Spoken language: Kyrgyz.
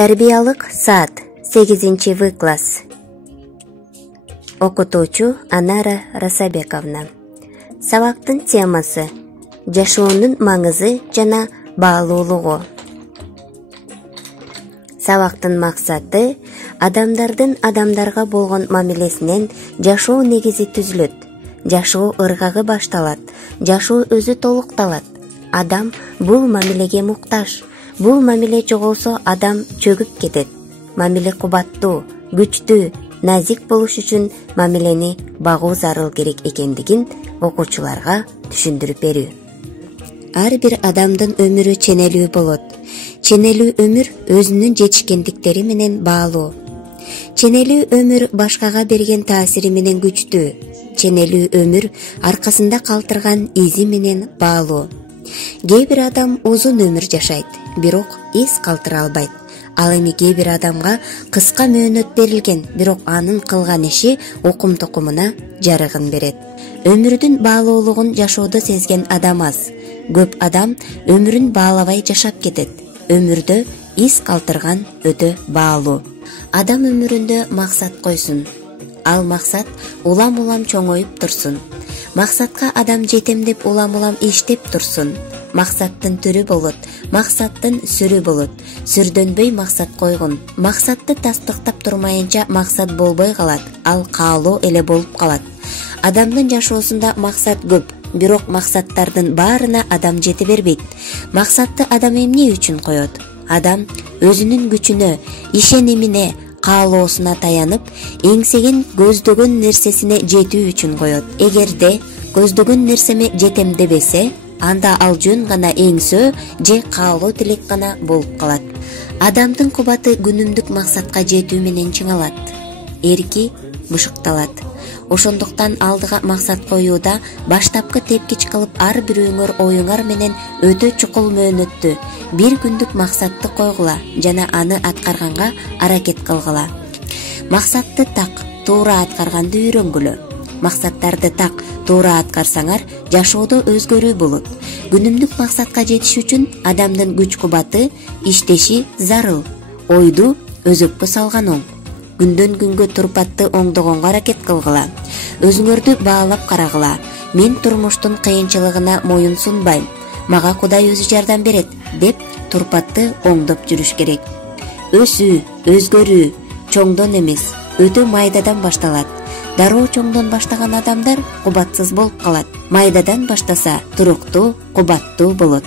Тарбиялык саат 8-В класс. Окутуучу Анара Расабековна. Сабактын темасы жашоонун маңызы жана баалуулугу. Сабактын максаты адамдардын адамдарга болгон мамилесинен жашоо негизи түзүлөт. Жашоо ыргагы башталат, жашоо өзү толукталат. Адам бул мамилеге муктаж. Бул мамиле жоголсо адам чөгүп кетет. Мамиле кубаттуу, күчтүү, назик болуш үчүн мамилени багуу зарыл керек экендигин окуучуларга түшүндүрүп берүү. Ар бир адамдын өмүрү ченелүү болот. Ченелүү өмүр өзүнүн жетишкендиктери менен баалуу. Ченелүү өмүр башкага берген таасири менен күчтүү. Ченелүү өмүр аркасында калтырган изи менен баалуу. Кээ бир адам узун өмүр жашайт, бирок эс калтыра албайт. Ал эми кээ бир адамга кыска мөөнөт берилген, бирок анын кылган иши укум тукумуна жарыгын берет. Өмүрдүн баалуулугун жашоодо сезген адам аз. Көп адам өмүрүн баалабай жашап кетет. Өмүрдө эс калтырган өтө баалуу. Адам өмүрүндө максат койсун. Ал максат улам-улам чоңоюп турсун. Максатка адам жетем деп улам-улам иштеп турсун. Максаттын түрү болот, максаттын сүрү болот. Сүрдөнбөй максат койгун. Максатты тастыктап турмайынча максат болбой калат, ал каалоо эле болуп калат. Адамдын жашоосунда максат көп, бирок максаттардын баарына адам жете бербейт. Максатты адам эмне үчүн коет? Адам өзүнүн күчүнө, ишенимине, каалоосуна таянып, эңсеген көздөгөн нерсесине жетүү үчүн коет. Эгерде көздөгөн нерсеме жетем дебесе, анда ал жөн гана эңсөө же каалоо тилек гана болуп калат. Адамдын кубаты күнүмдүк максатка жетүү менен чыңалат. Эрки бышыкталат. Ошондуктан алдыга максат коюуда баштапкы тепкич кылып ар бирөөңөр оюңар менен өтө чукул мөөнөттү, бир күндүк максатты койгула жана аны аткарганга аракет кылгыла. Максатты так, туура аткарганды үйрөнгүлө. Максаттарды так, туура аткарсаңар, жашоодо өзгөрүү болот. Күнүмдүк максатка жетиш үчүн адамдын күч-кубаты, иштеши зарыл. Ойду өзөккө салган оң. Күндөн күнгө турпатты оңдогонго аракет кылгыла. Өзүңөрдү баалап карагыла. Мен турмуштун кыйынчылыгына моюн сунбайм. Мага Кудай өзү жардам берет, деп турпатты оңдоп жүрүш керек. Өсүү, өзгөрүү чоңдон эмес, өтө майдадан башталат. Дароо чоңдон баштаган адамдар кубатсыз болуп калат. Майдадан баштаса туруктуу, кубаттуу болот.